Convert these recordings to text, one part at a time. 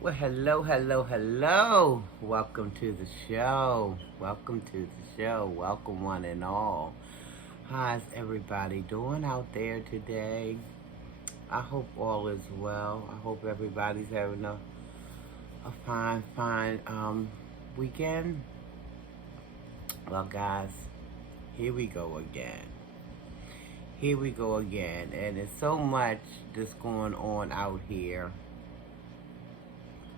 Well, hello, hello, hello. Welcome to the show. Welcome to the show. Welcome, one and all. How's everybody doing out there today? I hope all is well. I hope everybody's having a fine weekend. Well, guys, here we go again. Here we go again. And there's so much that's going on out here.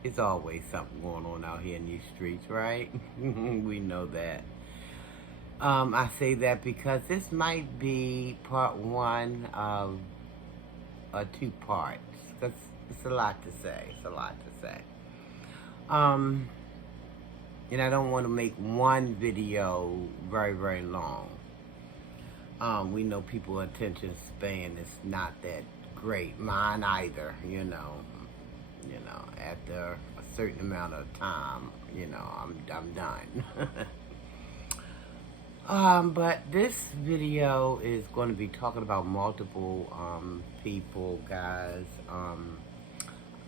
It's always something going on out here in these streets, right? We know that. I say that because this might be part one of two parts. Because it's a lot to say. It's a lot to say. Um, and I don't want to make one video very, very long. We know people's attention span is not that great. Mine either, after a certain amount of time, I'm done. But this video is going to be talking about multiple people, guys.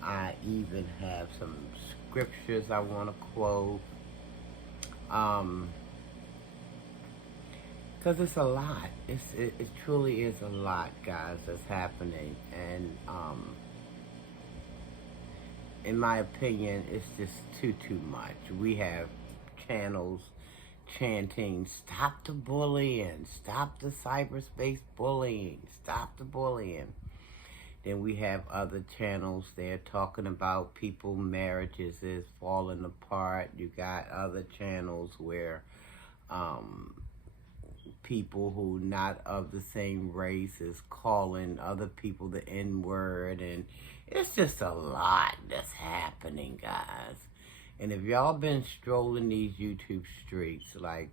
I even have some scriptures I want to quote. Because it's a lot. It truly is a lot, guys, that's happening. And in my opinion, it's just too much. We have channels chanting, stop the bullying, stop the cyberspace bullying, stop the bullying. Then we have other channels there talking about people marriages is falling apart. You got other channels where people who not of the same race is calling other people the N-word, and it's just a lot that's happening, guys. And if y'all been strolling these YouTube streets, I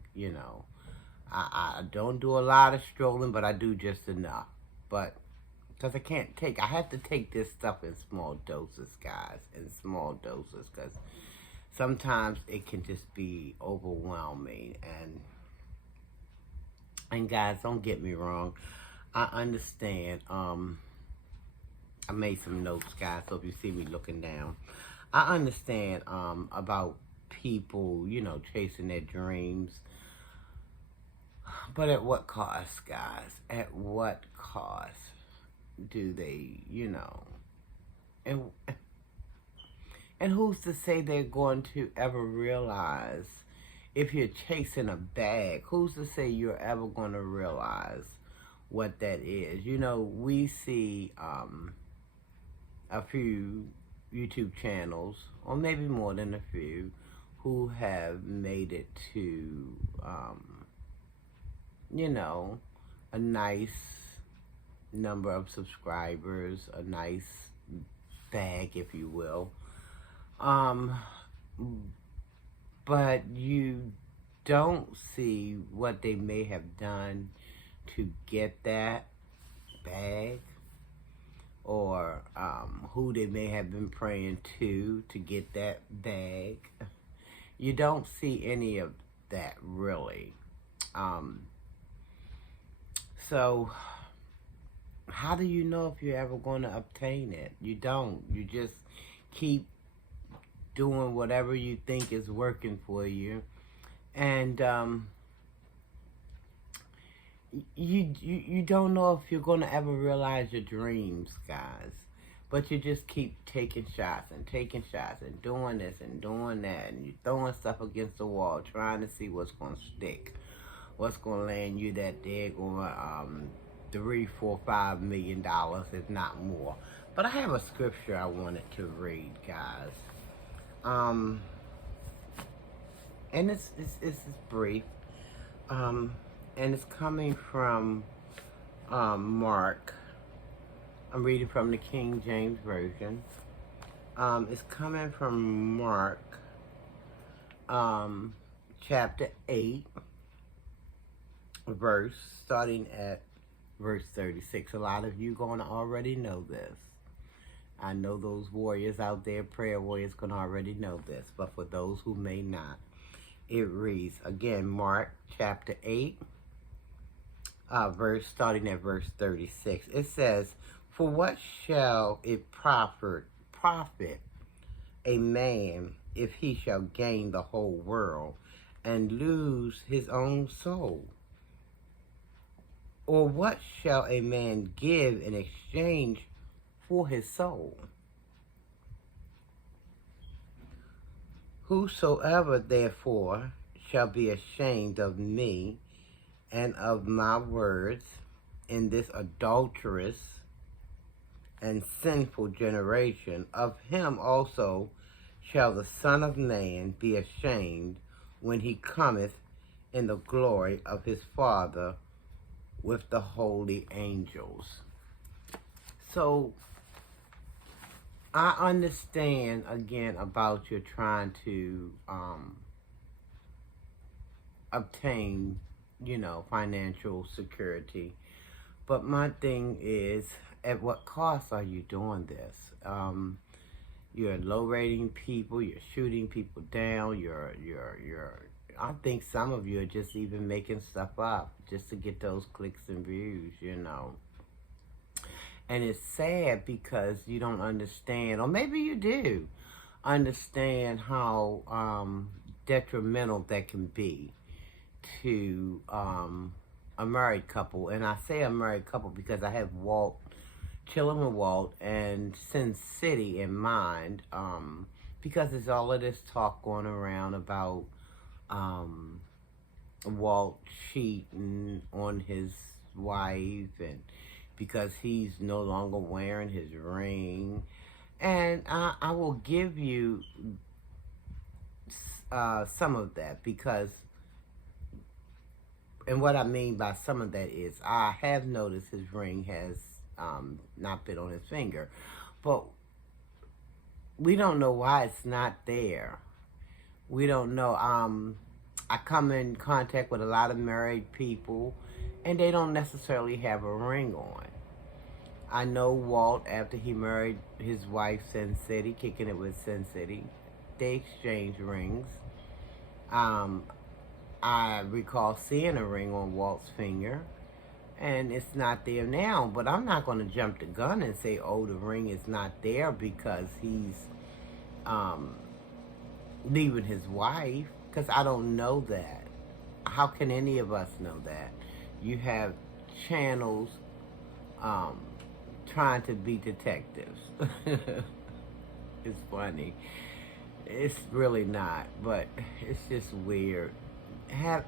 don't do a lot of strolling, but I do just enough. But, because I have to take this stuff in small doses, guys, in small doses, because sometimes it can just be overwhelming. And guys, don't get me wrong, I understand. I made some notes, guys, so if you see me looking down, I understand about people, chasing their dreams. But at what cost, guys? At what cost do they, and who's to say they're going to ever realize, if you're chasing a bag, who's to say you're ever going to realize what that is? We see a few YouTube channels, or maybe more than a few, who have made it to, a nice number of subscribers, a nice bag, if you will. But you don't see what they may have done to get that bag, or who they may have been praying to get that bag. You don't see any of that, really. So, how do you know if you're ever going to obtain it? You don't. You just keep doing whatever you think is working for you. And you don't know if you're going to ever realize your dreams, guys. But you just keep taking shots and doing this and doing that, and you're throwing stuff against the wall, trying to see what's going to stick, what's going to land you that they're going $3, $4, $5 million, if not more. But I have a scripture I wanted to read, guys. And it's brief. And it's coming from Mark. I'm reading from the King James Version. It's coming from Mark, chapter 8, starting at verse 36. A lot of you going to already know this. I know those warriors out there, prayer warriors, going to already know this. But for those who may not, it reads, again, Mark chapter 8, starting at verse 36. It says, for what shall it profit a man if he shall gain the whole world and lose his own soul? Or what shall a man give in exchange for his soul? Whosoever therefore shall be ashamed of me and of my words in this adulterous and sinful generation, of him also shall the Son of Man be ashamed when he cometh in the glory of his Father with the holy angels. So I understand again about you trying to obtain, financial security. But my thing is, at what cost are you doing this? You're low rating people, you're shooting people down, I think some of you are just even making stuff up just to get those clicks and views, And it's sad because you don't understand, or maybe you do understand how detrimental that can be to a married couple. And I say a married couple because I have Chilling with Walt and Sin City in mind, because there's all of this talk going around about Walt cheating on his wife, and because he's no longer wearing his ring. And I will give you some of that, because, and what I mean by some of that is, I have noticed his ring has not been on his finger, but we don't know why it's not there. We don't know. I come in contact with a lot of married people, and they don't necessarily have a ring on. I know Walt, after he married his wife, Sin City, kicking it with Sin City, they exchanged rings. I recall seeing a ring on Walt's finger, and it's not there now. But I'm not going to jump the gun and say, oh, the ring is not there because he's leaving his wife, because I don't know that. How can any of us know that? You have channels trying to be detectives. It's funny. It's really not, but it's just weird. Have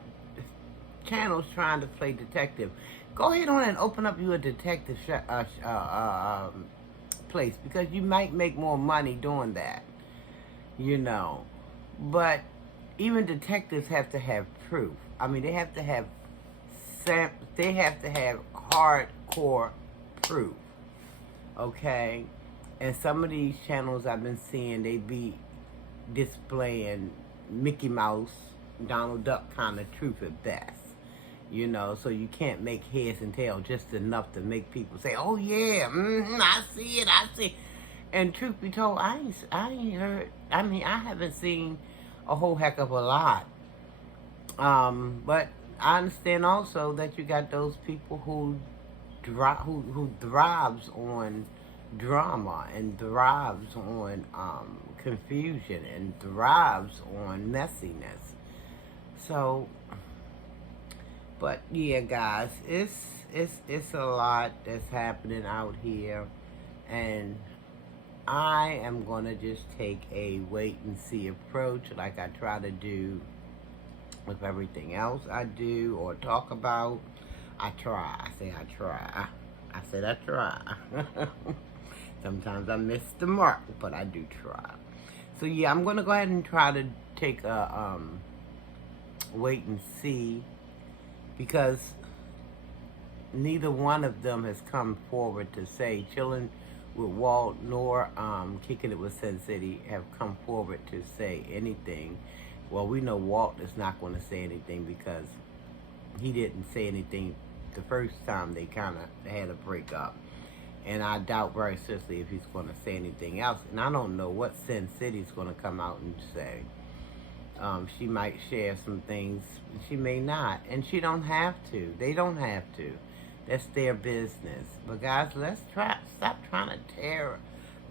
channels trying to play detective. Go ahead on and open up you a detective place, because you might make more money doing that, But even detectives have to have proof. I mean, they have to have hardcore proof, okay? And some of these channels I've been seeing, they be displaying Mickey Mouse, Donald Duck kind of truth at best, so you can't make heads and tails, just enough to make people say, oh yeah, I see it. And truth be told, I ain't heard, I haven't seen a whole heck of a lot. But I understand also that you got those people who thrives on drama, and thrives on confusion, and thrives on messiness. So, but yeah, guys, it's a lot that's happening out here, and I am gonna just take a wait and see approach, like I try to do with everything else I do or talk about. I said I try. Sometimes I miss the mark, but I do try. So yeah, I'm gonna go ahead and try to take a wait and see, because neither one of them has come forward to say, Chilling with Walt nor Kicking It with Sin City have come forward to say anything. Well, we know Walt is not going to say anything, because he didn't say anything the first time they kind of had a breakup. And I doubt very seriously if he's going to say anything else. And I don't know what Sin City's going to come out and say. She might share some things. She may not. And she don't have to. They don't have to. That's their business. But guys, let's stop trying to tear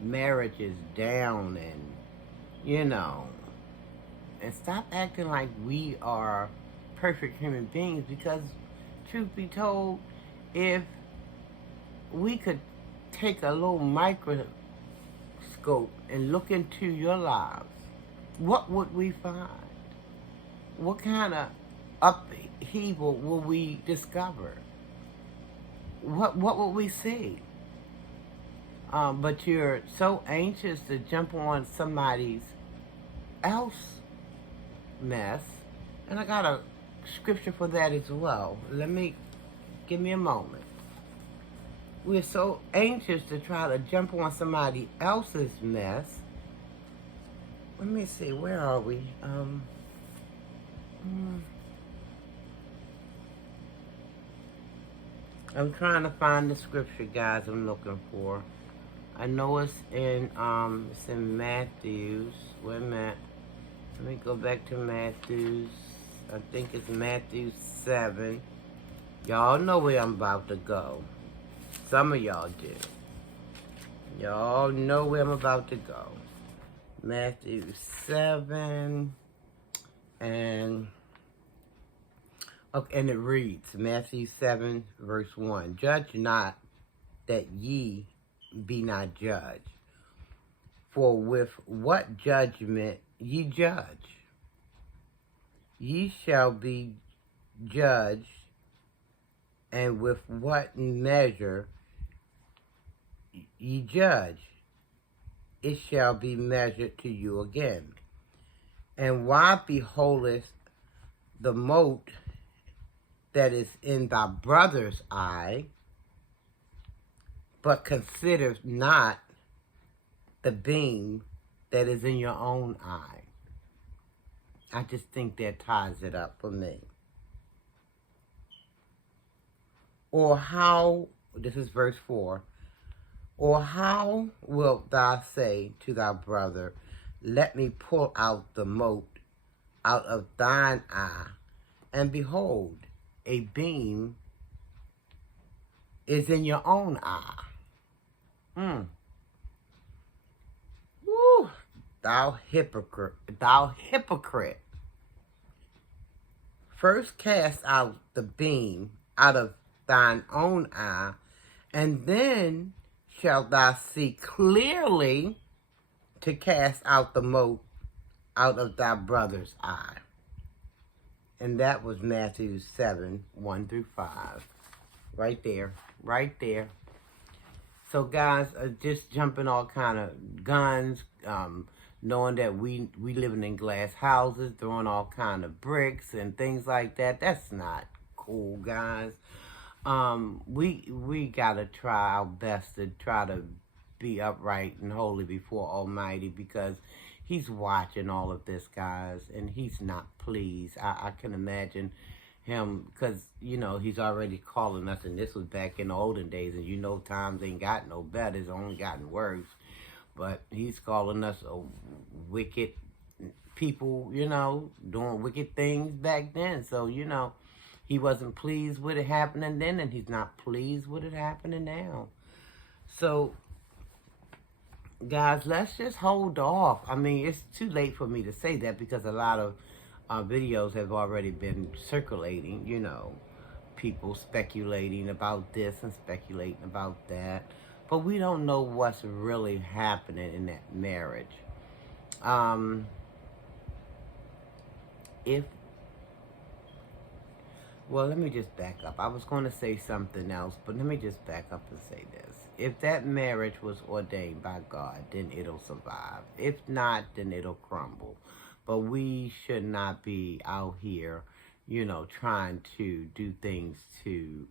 marriages down and you know, and stop acting like we are perfect human beings, because truth be told, if we could take a little microscope and look into your lives, what would we find? What kind of upheaval will we discover? What will we see? But you're so anxious to jump on somebody's else mess, and I got a scripture for that as well. Give me a moment. We're so anxious to try to jump on somebody else's mess. Let me see, where are we? I'm trying to find the scripture, guys, I'm looking for. I know it's in Matthew's. Wait a minute. Let me go back to Matthew's. I think it's Matthew 7. Y'all know where I'm about to go. Some of y'all do. Y'all know where I'm about to go. Matthew 7. And it reads, Matthew 7, verse 1. Judge not that ye be not judged. For with what judgment ye judge, ye shall be judged, and with what measure ye judge, it shall be measured to you again. And why beholdest the mote that is in thy brother's eye, but consider not the beam that is in your own eye? I just think that ties it up for me. Or how, this is verse 4, or how wilt thou say to thy brother, let me pull out the mote out of thine eye, and behold, a beam is in your own eye? Woo! Thou hypocrite, First cast out the beam out of thine own eye, and then shalt thou see clearly to cast out the mote out of thy brother's eye. And that was Matthew 7, 1 through 5. Right there. Right there. So guys, just jumping all kind of guns, knowing that we living in glass houses, throwing all kind of bricks and things like that. That's not cool, guys. We gotta try our best to try to be upright and holy before Almighty, because He's watching all of this, guys, and He's not pleased. I can imagine Him, because, you know, He's already calling us, and this was back in the olden days, and you know times ain't got no better, it's only gotten worse. But He's calling us a wicked people, you know, doing wicked things back then. So, you know, He wasn't pleased with it happening then, and He's not pleased with it happening now. So, guys, let's just hold off. I mean, it's too late for me to say that, because a lot of videos have already been circulating, you know, people speculating about this and speculating about that. But we don't know what's really happening in that marriage. Well, let me just back up. I was going to say something else, but let me just back up and say this. If that marriage was ordained by God, then it'll survive. If not, then it'll crumble. But we should not be out here, you know, trying to do things to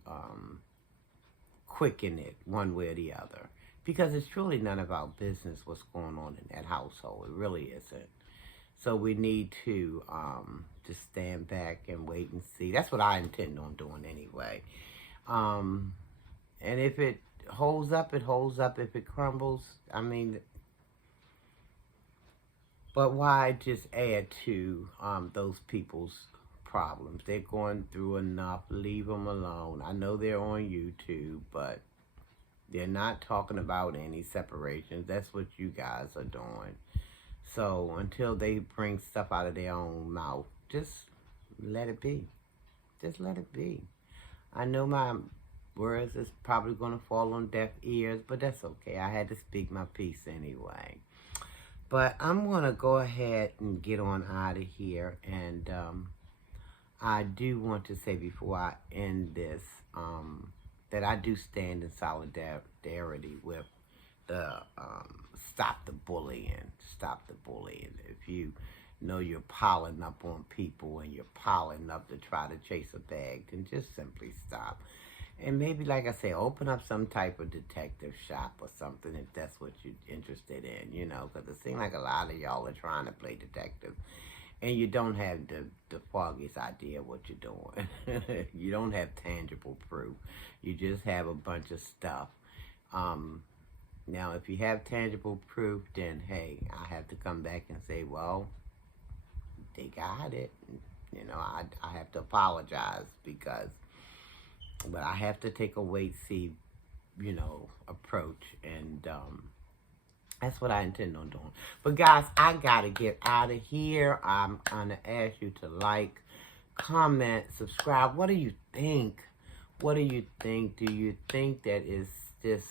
quicken it one way or the other. Because it's truly none of our business what's going on in that household. It really isn't. So we need to just stand back and wait and see. That's what I intend on doing anyway. And if it holds up, it holds up. If it crumbles, I mean, but why just add to those people's problems? They're going through enough. Leave them alone. I know they're on YouTube, but they're not talking about any separations. That's what you guys are doing. So until they bring stuff out of their own mouth, just let it be. Just let it be. I know my words is probably going to fall on deaf ears, but that's okay. I had to speak my piece anyway. But I'm going to go ahead and get on out of here. And I do want to say before I end this that I do stand in solidarity with the stop the bullying. Stop the bullying. If you know you're piling up on people and you're piling up to try to chase a bag, then just simply stop. And maybe, like I say, open up some type of detective shop or something if that's what you're interested in, you know, because it seems like a lot of y'all are trying to play detective and you don't have the foggiest idea what you're doing. You don't have tangible proof. You just have a bunch of stuff. Now, if you have tangible proof, then, hey, I have to come back and say, well, they got it. You know, I have to apologize but I have to take a wait-see, you know, approach. And that's what I intend on doing. But, guys, I got to get out of here. I'm going to ask you to like, comment, subscribe. What do you think? What do you think? Do you think that is just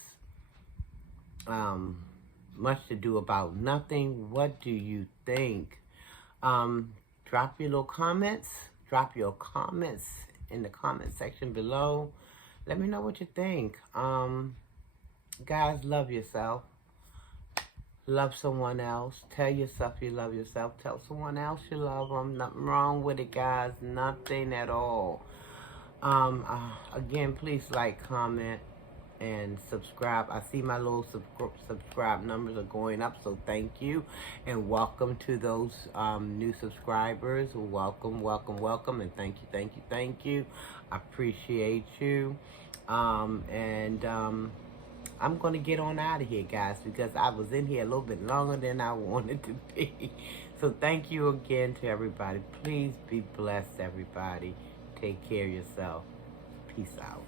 much to do about nothing? What do you think? Drop your little comments. Drop your comments in the comment section below. Let me know what you think. Guys, love yourself. Love someone else. Tell yourself you love yourself. Tell someone else you love them. Nothing wrong with it, guys. Nothing at all. Again, please like, comment, and subscribe. I see my little subscribe numbers are going up, so thank you. And welcome to those new subscribers. Welcome, welcome, welcome. And thank you, thank you, thank you. I appreciate you. I'm going to get on out of here, guys, because I was in here a little bit longer than I wanted to be. So thank you again to everybody. Please be blessed, everybody. Take care of yourself. Peace out.